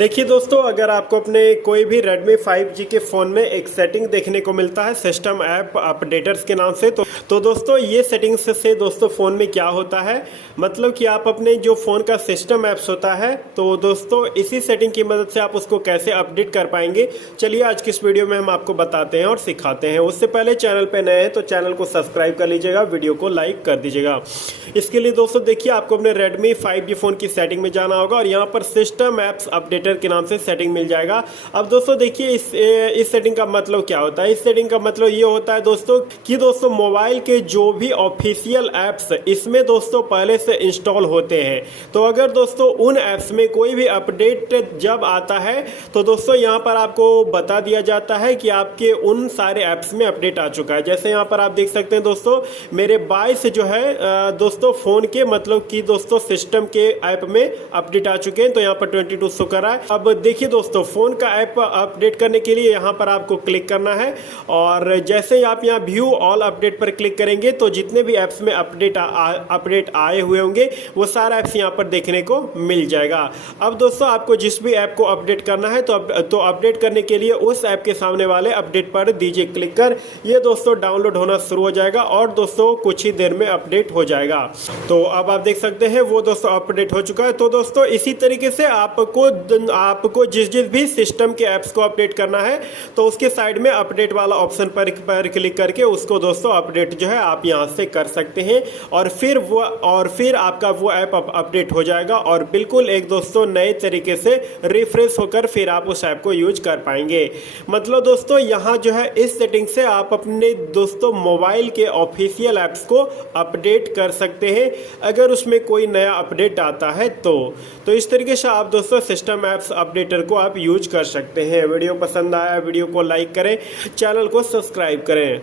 देखिए दोस्तों, अगर आपको अपने कोई भी Redmi 5G के फ़ोन में एक सेटिंग देखने को मिलता है सिस्टम ऐप अपडेटर्स के नाम से, तो दोस्तों ये सेटिंग्स से दोस्तों फ़ोन में क्या होता है, मतलब कि आप अपने जो फ़ोन का सिस्टम ऐप्स होता है तो दोस्तों इसी सेटिंग की मदद से आप उसको कैसे अपडेट कर पाएंगे। चलिए आज की इस वीडियो में हम आपको बताते हैं और सिखाते हैं। उससे पहले चैनल पर नए हैं तो चैनल को सब्सक्राइब कर लीजिएगा, वीडियो को लाइक कर दीजिएगा। इसके लिए दोस्तों देखिए, आपको अपने Redmi 5G फ़ोन की सेटिंग में जाना होगा और यहाँ पर सिस्टम ऐप्स अपडेटर के नाम से सेटिंग मिल जाएगा। अब दोस्तों देखिए इस सेटिंग का मतलब क्या होता है। इस सेटिंग का मतलब ये होता है दोस्तों कि दोस्तों मोबाइल के जो भी ऑफिशियल ऐप्स इसमें दोस्तों पहले से इंस्टॉल होते हैं, तो अगर दोस्तों उन ऐप्स में कोई भी अपडेट जब आता है तो दोस्तों यहाँ पर आपको बता दिया जाता है कि आपके उन सारे ऐप्स में अपडेट आ चुका है। जैसे यहाँ पर आप देख सकते हैं दोस्तों, मेरे 22 जो है दोस्तों फ़ोन के मतलब कि दोस्तों सिस्टम के ऐप में अपडेट आ चुके हैं, तो यहाँ पर 22 शो कर रहा है। अब देखिए दोस्तों, फ़ोन का ऐप अपडेट करने के लिए यहाँ पर आपको क्लिक करना है और जैसे ही आप यहाँ व्यू ऑल अपडेट पर क्लिक करेंगे तो जितने भी ऐप्स में अपडेट आए हुए होंगे वो सारा ऐप्स यहाँ पर देखने को मिल जाएगा। अब दोस्तों आपको जिस भी ऐप को अपडेट करना है तो अपडेट करने के लिए उस ऐप के सामने वाले अपडेट पर दीजिए क्लिक कर, ये दोस्तों डाउनलोड होना शुरू हो जाएगा और दोस्तों कुछ ही देर में अपडेट हो जाएगा। तो अब आप देख सकते हैं वो दोस्तों अपडेट हो चुका है। तो दोस्तों इसी तरीके से आपको जिस भी सिस्टम के ऐप्स को अपडेट करना है तो उसके साइड में अपडेट वाला ऑप्शन पर क्लिक करके उसको दोस्तों अपडेट जो है आप यहां से कर सकते हैं और फिर आपका वो ऐप अपडेट हो जाएगा और बिल्कुल एक दोस्तों नए तरीके से रिफ्रेश होकर फिर आप उस ऐप को यूज कर पाएंगे। मतलब दोस्तों यहाँ जो है इस सेटिंग से आप अपने दोस्तों मोबाइल के ऑफिशियल ऐप्स को अपडेट कर सकते हैं अगर उसमें कोई नया अपडेट आता है तो इस तरीके से आप दोस्तों सिस्टम ऐप्स अपडेटर को आप यूज कर सकते हैं। वीडियो पसंद आया वीडियो को लाइक करें, चैनल को सब्सक्राइब करें।